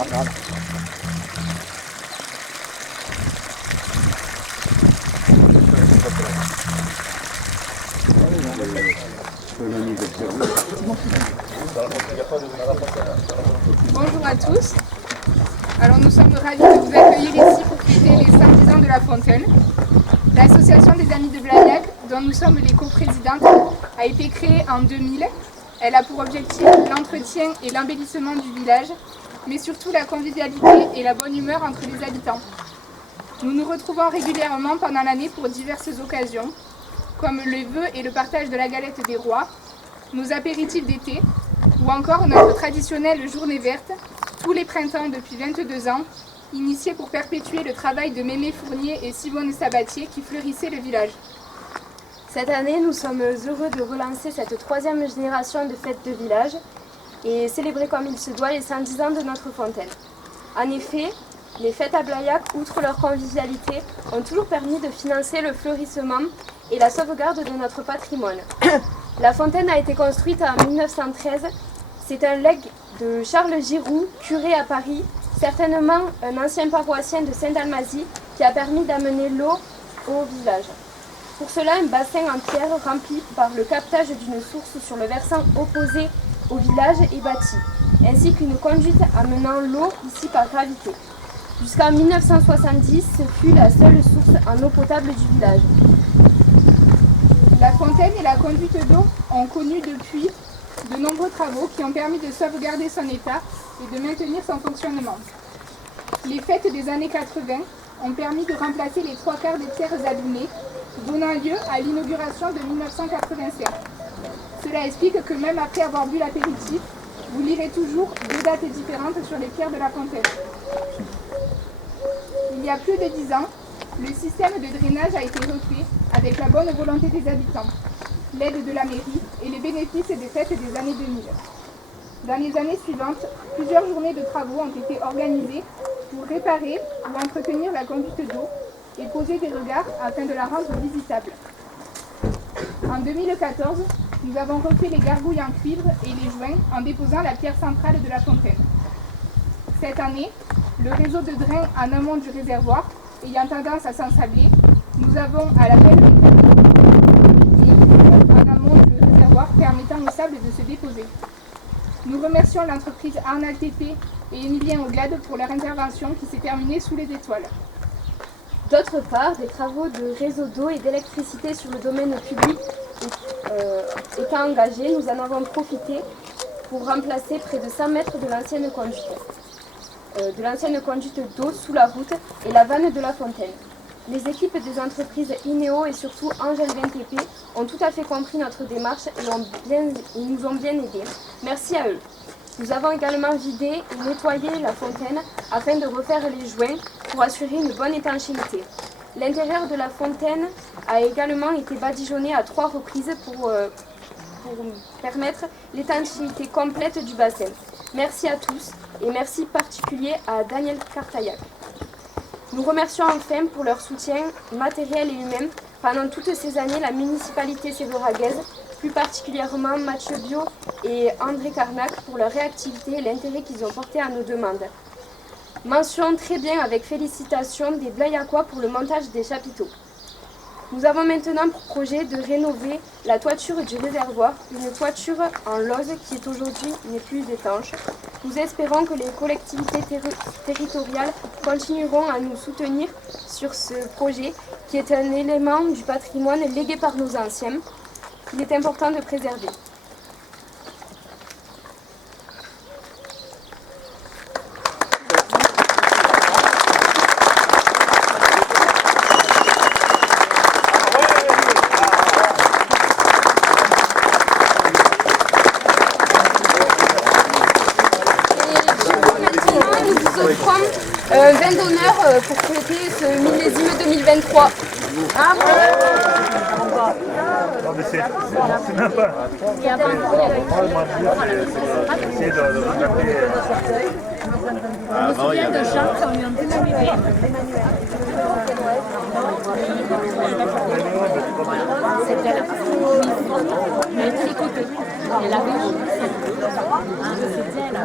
Bonjour à tous. Alors nous sommes ravis de vous accueillir ici pour fêter les 110 ans de La Fontaine. L'association des Amis de Blagnac, dont nous sommes les coprésidentes, a été créée en 2000. Elle a pour objectif l'entretien et l'embellissement du village, mais surtout la convivialité et la bonne humeur entre les habitants. Nous nous retrouvons régulièrement pendant l'année pour diverses occasions, comme le vœu et le partage de la galette des rois, nos apéritifs d'été, ou encore notre traditionnelle journée verte, tous les printemps depuis 22 ans, initiée pour perpétuer le travail de Mémé Fournier et Simone Sabatier qui fleurissaient le village. Cette année, nous sommes heureux de relancer cette troisième génération de fêtes de village et célébrer comme il se doit les 110 ans de notre fontaine. En effet, les fêtes à Blaillac, outre leur convivialité, ont toujours permis de financer le fleurissement et la sauvegarde de notre patrimoine. La fontaine a été construite en 1913. C'est un legs de Charles Giroux, curé à Paris, certainement un ancien paroissien de Saint-Dalmatie qui a permis d'amener l'eau au village. Pour cela, un bassin en pierre rempli par le captage d'une source sur le versant opposé au village est bâti, ainsi qu'une conduite amenant l'eau ici par gravité. Jusqu'en 1970, ce fut la seule source en eau potable du village. La fontaine et la conduite d'eau ont connu depuis de nombreux travaux qui ont permis de sauvegarder son état et de maintenir son fonctionnement. Les fêtes des années 80 ont permis de remplacer les 3/4 des pierres abîmées, donnant lieu à l'inauguration de 1985. Cela explique que même après avoir bu l'apéritif, vous lirez toujours 2 dates différentes sur les pierres de la fontaine. Il y a plus de 10 ans, le système de drainage a été refait avec la bonne volonté des habitants, l'aide de la mairie et les bénéfices des fêtes des années 2000. Dans les années suivantes, plusieurs journées de travaux ont été organisées pour réparer ou entretenir la conduite d'eau et poser des regards afin de la rendre visitable. En 2014, nous avons refait les gargouilles en cuivre et les joints en déposant la pierre centrale de la fontaine. Cette année, le réseau de drains en amont du réservoir ayant tendance à s'ensabler, nous avons à l'appel des en amont du réservoir permettant au sable de se déposer. Nous remercions l'entreprise Arnal TP et Émilien Auglade pour leur intervention qui s'est terminée sous les étoiles. D'autre part, des travaux de réseau d'eau et d'électricité sur le domaine public étant engagés, nous en avons profité pour remplacer près de 100 mètres de l'ancienne conduite d'eau sous la route et la vanne de la fontaine. Les équipes des entreprises INEO et surtout Angel 20TP ont tout à fait compris notre démarche et nous ont bien aidés. Merci à eux. Nous avons également vidé et nettoyé la fontaine afin de refaire les joints pour assurer une bonne étanchéité. L'intérieur de la fontaine a également été badigeonné à 3 reprises pour permettre l'étanchéité complète du bassin. Merci à tous et merci particulier à Daniel Cartaillac. Nous remercions enfin pour leur soutien matériel et humain pendant toutes ces années la municipalité séveraguaise, plus particulièrement Mathieu Bio et André Carnac pour leur réactivité et l'intérêt qu'ils ont porté à nos demandes. Mention très bien avec félicitations des Blaillacois pour le montage des chapiteaux. Nous avons maintenant pour projet de rénover la toiture du réservoir, une toiture en lauze qui est aujourd'hui n'est plus étanche. Nous espérons que les collectivités territoriales continueront à nous soutenir sur ce projet qui est un élément du patrimoine légué par nos anciens qu'il est important de préserver. Un vin d'honneur pour fêter ce millésime 2023. Ah bon. Non mais c'est même pas. Je me souviens de Jean qui ont eu un Emmanuel. C'était la tricoté. Elle avait je sais bien là.